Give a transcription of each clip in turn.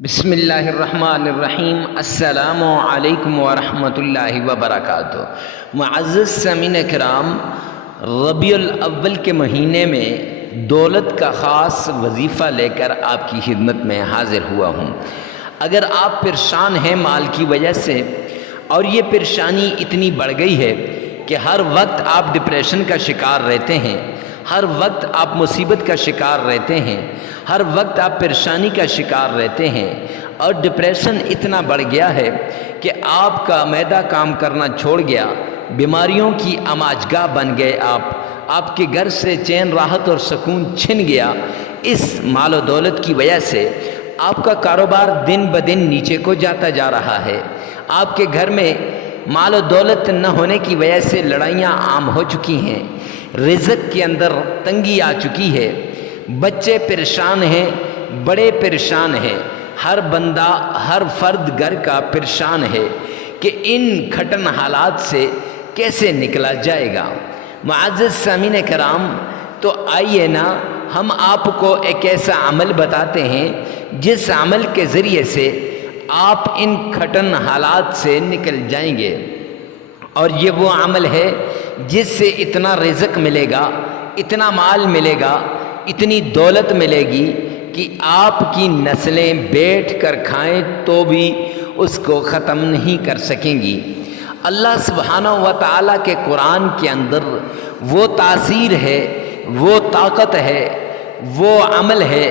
بسم اللہ الرحمن الرحیم۔ السلام علیکم ورحمۃ اللہ وبرکاتہ۔ معزز سامعین کرام، ربیع الاول کے مہینے میں دولت کا خاص وظیفہ لے کر آپ کی خدمت میں حاضر ہوا ہوں۔ اگر آپ پریشان ہیں مال کی وجہ سے اور یہ پریشانی اتنی بڑھ گئی ہے کہ ہر وقت آپ ڈپریشن کا شکار رہتے ہیں، ہر وقت آپ مصیبت کا شکار رہتے ہیں، ہر وقت آپ پریشانی کا شکار رہتے ہیں اور ڈپریشن اتنا بڑھ گیا ہے کہ آپ کا معدہ کام کرنا چھوڑ گیا، بیماریوں کی آماجگاہ بن گئے، آپ کے گھر سے چین راحت اور سکون چھن گیا۔ اس مال و دولت کی وجہ سے آپ کا کاروبار دن بدن نیچے کو جاتا جا رہا ہے، آپ کے گھر میں مال و دولت نہ ہونے کی وجہ سے لڑائیاں عام ہو چکی ہیں، رزق کے اندر تنگی آ چکی ہے، بچے پریشان ہیں، بڑے پریشان ہیں، ہر بندہ ہر فرد گھر کا پریشان ہے کہ ان کھٹن حالات سے کیسے نکلا جائے گا۔ معزز سامعین کرام، تو آئیے نا ہم آپ کو ایک ایسا عمل بتاتے ہیں جس عمل کے ذریعے سے آپ ان کھٹن حالات سے نکل جائیں گے، اور یہ وہ عمل ہے جس سے اتنا رزق ملے گا، اتنا مال ملے گا، اتنی دولت ملے گی کہ آپ کی نسلیں بیٹھ کر کھائیں تو بھی اس کو ختم نہیں کر سکیں گی۔ اللہ سبحانہ و تعالیٰ کے قرآن کے اندر وہ تاثیر ہے، وہ طاقت ہے، وہ عمل ہے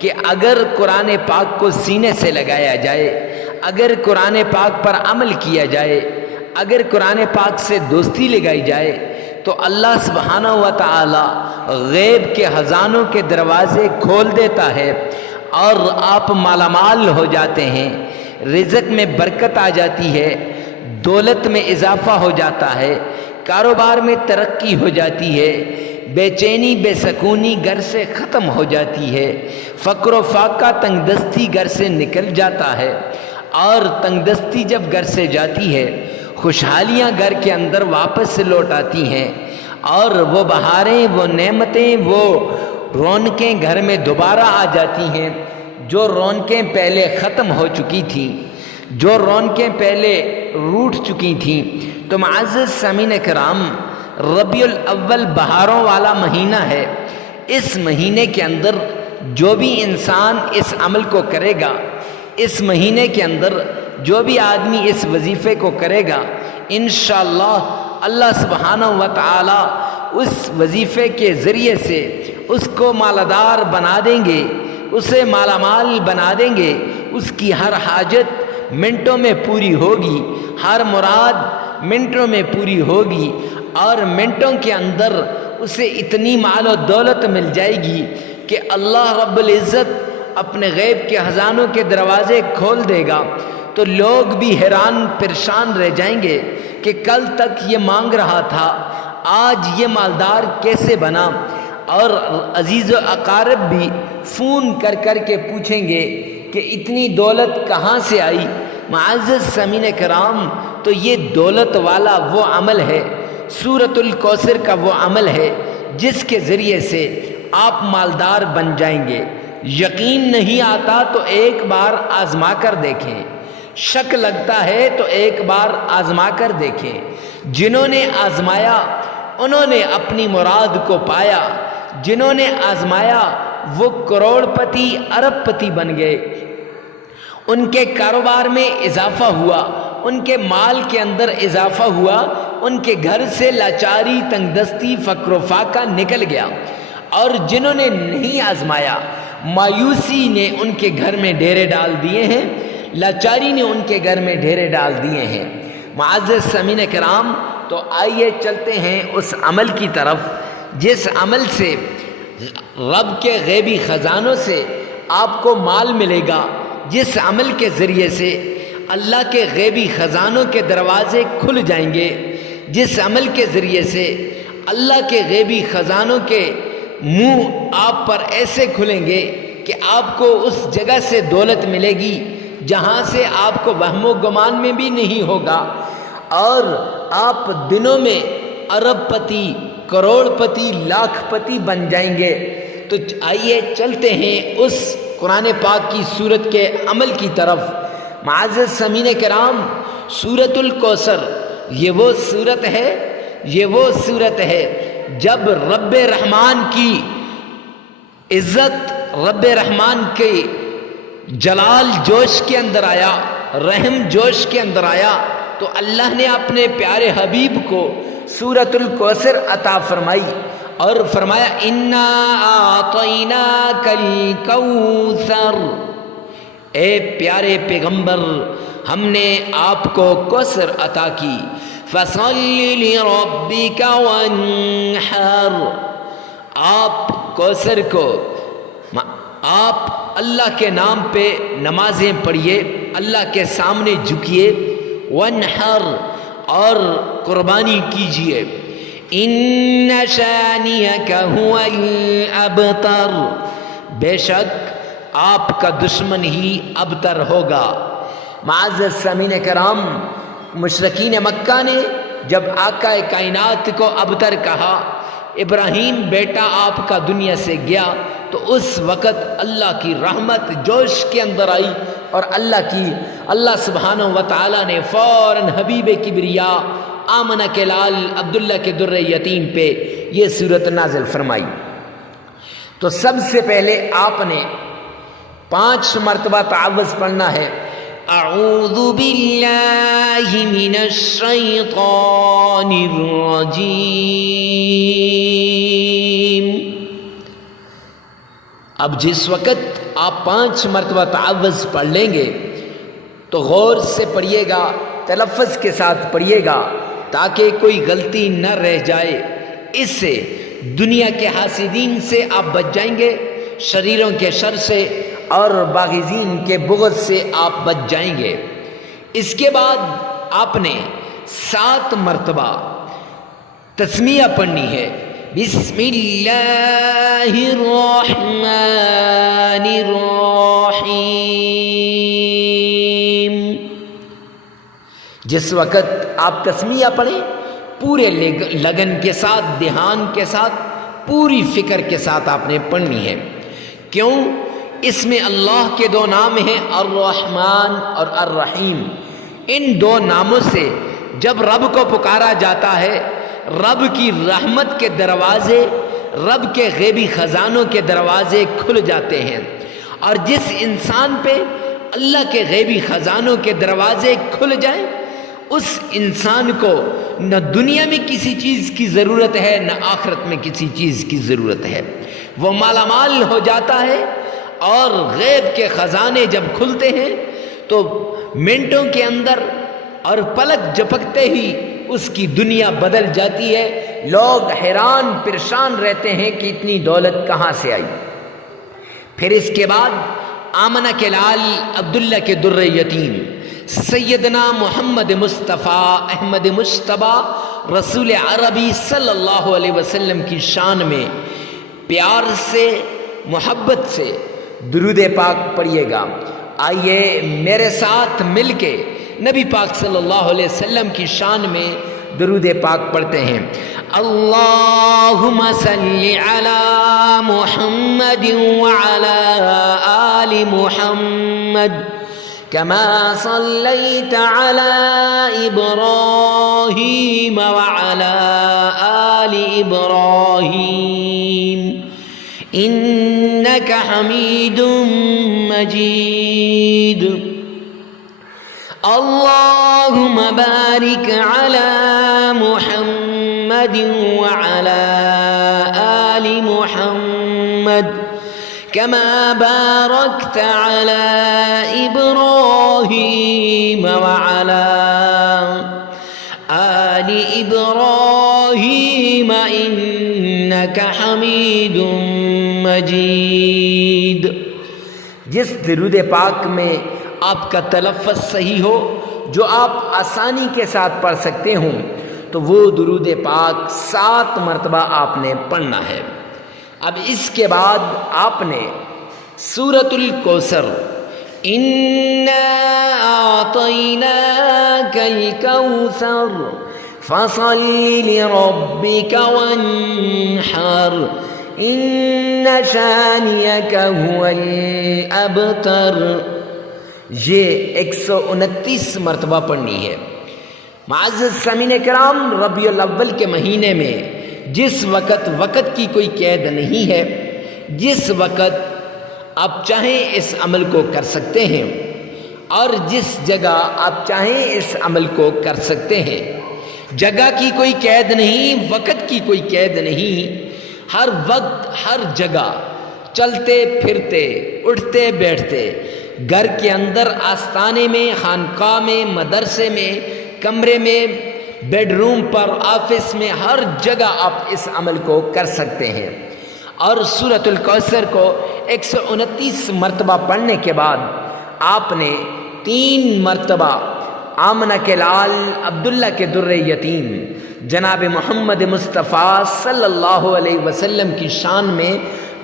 کہ اگر قرآن پاک کو سینے سے لگایا جائے، اگر قرآن پاک پر عمل کیا جائے، اگر قرآن پاک سے دوستی لگائی جائے تو اللہ سبحانہ و تعالی غیب کے خزانوں کے دروازے کھول دیتا ہے اور آپ مالا مال ہو جاتے ہیں، رزق میں برکت آ جاتی ہے، دولت میں اضافہ ہو جاتا ہے، کاروبار میں ترقی ہو جاتی ہے، بے چینی بے سکونی گھر سے ختم ہو جاتی ہے، فقر و فاقہ تنگ دستی گھر سے نکل جاتا ہے، اور تنگ دستی جب گھر سے جاتی ہے خوشحالیاں گھر کے اندر واپس لوٹ آتی ہیں، اور وہ بہاریں، وہ نعمتیں، وہ رونقیں گھر میں دوبارہ آ جاتی ہیں۔ جو رونقیں پہلے ختم ہو چکی تھیں، جو رونقیں پہلے روٹھ چکی تھیں، تو معزز سامعین کرام، ربیع الاول بہاروں والا مہینہ ہے۔ اس مہینے کے اندر جو بھی انسان اس عمل کو کرے گا، اس مہینے کے اندر جو بھی آدمی اس وظیفے کو کرے گا، انشاءاللہ اللہ سبحانہ و تعالی اس وظیفے کے ذریعے سے اس کو مالدار بنا دیں گے، اسے مالا مال بنا دیں گے، اس کی ہر حاجت منٹوں میں پوری ہوگی، ہر مراد منٹوں میں پوری ہوگی، اور منٹوں کے اندر اسے اتنی مال و دولت مل جائے گی کہ اللہ رب العزت اپنے غیب کے خزانوں کے دروازے کھول دے گا، تو لوگ بھی حیران پریشان رہ جائیں گے کہ کل تک یہ مانگ رہا تھا، آج یہ مالدار کیسے بنا، اور عزیز و اقارب بھی فون کر کر کے پوچھیں گے کہ اتنی دولت کہاں سے آئی۔ معزز سامعین کرام، تو یہ دولت والا وہ عمل ہے، سورۃ الکوثر کا وہ عمل ہے جس کے ذریعے سے آپ مالدار بن جائیں گے۔ یقین نہیں آتا تو ایک بار آزما کر دیکھیں، شک لگتا ہے تو ایک بار آزما کر دیکھیں۔ جنہوں نے آزمایا انہوں نے اپنی مراد کو پایا، جنہوں نے آزمایا وہ کروڑ پتی ارب پتی بن گئے، ان کے کاروبار میں اضافہ ہوا، ان کے مال کے اندر اضافہ ہوا، ان کے گھر سے لاچاری تنگ دستی فقر و فاقہ نکل گیا۔ اور جنہوں نے نہیں آزمایا، مایوسی نے ان کے گھر میں ڈیرے ڈال دیے ہیں، لاچاری نے ان کے گھر میں ڈیرے ڈال دیے ہیں۔ معزز سامعین کرام، تو آئیے چلتے ہیں اس عمل کی طرف جس عمل سے رب کے غیبی خزانوں سے آپ کو مال ملے گا، جس عمل کے ذریعے سے اللہ کے غیبی خزانوں کے دروازے کھل جائیں گے، جس عمل کے ذریعے سے اللہ کے غیبی خزانوں کے منہ آپ پر ایسے کھلیں گے کہ آپ کو اس جگہ سے دولت ملے گی جہاں سے آپ کو وہم و گمان میں بھی نہیں ہوگا، اور آپ دنوں میں ارب پتی، کروڑ پتی، لاکھ پتی بن جائیں گے۔ تو آئیے چلتے ہیں اس قرآن پاک کی سورت کے عمل کی طرف۔ معزز سامعین کرام، سورۃ الکوثر یہ وہ سورت ہے جب رب رحمان کی عزت، رب رحمان کے جلال جوش کے اندر آیا، رحم جوش کے اندر آیا، تو اللہ نے اپنے پیارے حبیب کو سورۃ الکوثر عطا فرمائی اور فرمایا انا اعطیناک الکوثر، اے پیارے پیغمبر ہم نے آپ کو کوثر عطا کی، فصل لربک وانحر، آپ کوثر کو، آپ اللہ کے نام پہ نمازیں پڑھیے، اللہ کے سامنے جھکیے، وانحر اور قربانی کیجیے، ان شانئک هو الابتر، بے شک آپ کا دشمن ہی ابتر ہوگا۔ معزز سامعین کرام، مشرکین مکہ نے جب آقا کائنات کو ابتر کہا، ابراہیم بیٹا آپ کا دنیا سے گیا، تو اس وقت اللہ کی رحمت جوش کے اندر آئی اور اللہ سبحانہ و تعالیٰ نے فوراً حبیب کبریا آمنہ کے لال عبداللہ کے در یتیم پہ یہ صورت نازل فرمائی۔ تو سب سے پہلے آپ نے 5 مرتبہ تعوذ پڑھنا ہے، اعوذ باللہ من الشیطان الرجیم۔ اب جس وقت آپ 5 مرتبہ تعوذ پڑھ لیں گے تو غور سے پڑھیے گا، تلفظ کے ساتھ پڑھیے گا تاکہ کوئی غلطی نہ رہ جائے۔ اس سے دنیا کے حاسدین سے آپ بچ جائیں گے، شریروں کے شر سے اور باغزین کے بغض سے آپ بچ جائیں گے۔ اس کے بعد آپ نے 7 مرتبہ تسمیہ پڑھنی ہے، بسم اللہ الرحمن الرحیم۔ جس وقت آپ تسمیہ پڑھیں پورے لگن کے ساتھ، دھیان کے ساتھ، پوری فکر کے ساتھ آپ نے پڑھنی ہے۔ کیوں؟ اس میں اللہ کے 2 نام ہیں، الرحمن اور الرحیم۔ ان 2 ناموں سے جب رب کو پکارا جاتا ہے، رب کی رحمت کے دروازے، رب کے غیبی خزانوں کے دروازے کھل جاتے ہیں، اور جس انسان پہ اللہ کے غیبی خزانوں کے دروازے کھل جائیں، اس انسان کو نہ دنیا میں کسی چیز کی ضرورت ہے، نہ آخرت میں کسی چیز کی ضرورت ہے، وہ مالا مال ہو جاتا ہے۔ اور غیب کے خزانے جب کھلتے ہیں تو منٹوں کے اندر اور پلک جھپکتے ہی اس کی دنیا بدل جاتی ہے، لوگ حیران پریشان رہتے ہیں کہ اتنی دولت کہاں سے آئی۔ پھر اس کے بعد آمنہ کے لال عبداللہ کے در یتیم سیدنا محمد مصطفیٰ احمد مجتبیٰ رسول عربی صلی اللہ علیہ وسلم کی شان میں پیار سے، محبت سے درود پاک پڑھیے گا۔ آئیے میرے ساتھ مل کے نبی پاک صلی اللہ علیہ وسلم کی شان میں درود پاک پڑھتے ہیں۔ اللہم صلی علی محمد وعلی آل محمد كما صليت على إبراهيم وعلى آل إبراهيم إنك حميد مجيد اللهم بارك على محمد وعلى آل محمد كما باركت على إبراهيم وعلى آل إبراهيم إنك حميد مجيد۔ جس درود پاک میں آپ کا تلفظ صحیح ہو، جو آپ آسانی کے ساتھ پڑھ سکتے ہوں، تو وہ درود پاک 7 مرتبہ آپ نے پڑھنا ہے۔ اب اس کے بعد آپ نے سورۃ الکوثر اِنَّا أَعْطَيْنَاكَ الْكَوْثَرَ فَصَلِّ لِرَبِّكَ وَانْحَرْ ان شانئک هو الابتر، یہ 129 مرتبہ پڑھنی ہے۔ معزز سامعین کرام، ربیع الاول کے مہینے میں جس وقت کی کوئی قید نہیں ہے، جس وقت آپ چاہیں اس عمل کو کر سکتے ہیں، اور جس جگہ آپ چاہیں اس عمل کو کر سکتے ہیں۔ جگہ کی کوئی قید نہیں، وقت کی کوئی قید نہیں، ہر وقت ہر جگہ چلتے پھرتے، اٹھتے بیٹھتے، گھر کے اندر، آستانے میں، خانقاہ میں، مدرسے میں، کمرے میں، بیڈ روم پر، آفس میں، ہر جگہ آپ اس عمل کو کر سکتے ہیں۔ اور سورۃ الکوثر کو 129 مرتبہ پڑھنے کے بعد آپ نے 3 مرتبہ آمنہ کے لال عبداللہ کے در یتیم جناب محمد مصطفیٰ صلی اللہ علیہ وسلم کی شان میں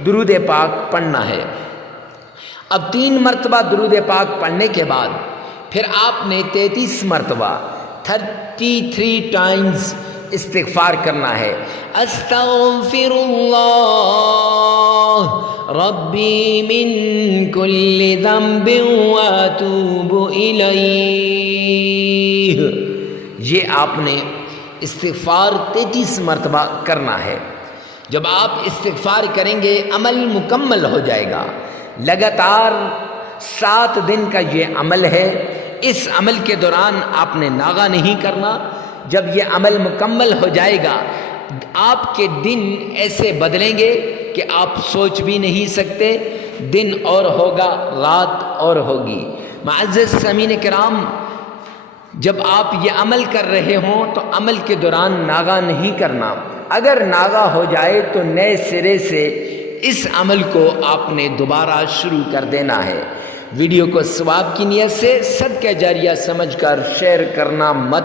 درود پاک پڑھنا ہے۔ اب 3 مرتبہ درود پاک پڑھنے کے بعد پھر آپ نے 33 مرتبہ 33 ٹائمز استغفار کرنا ہے۔ استغفر اللہ ربی من کل ذنب واتوب الیہ، یہ آپ نے استغفار 33 مرتبہ کرنا ہے۔ جب آپ استغفار کریں گے عمل مکمل ہو جائے گا۔ لگاتار 7 دن کا یہ عمل ہے۔ اس عمل کے دوران آپ نے ناغہ نہیں کرنا۔ جب یہ عمل مکمل ہو جائے گا آپ کے دن ایسے بدلیں گے کہ آپ سوچ بھی نہیں سکتے۔ دن اور ہوگا، رات اور ہوگی۔ معزز سامعین کرام، جب آپ یہ عمل کر رہے ہوں تو عمل کے دوران ناغہ نہیں کرنا۔ اگر ناغہ ہو جائے تو نئے سرے سے اس عمل کو آپ نے دوبارہ شروع کر دینا ہے۔ ویڈیو کو ثواب کی نیت سے صدقہ جاریہ سمجھ کر شیئر کرنا مت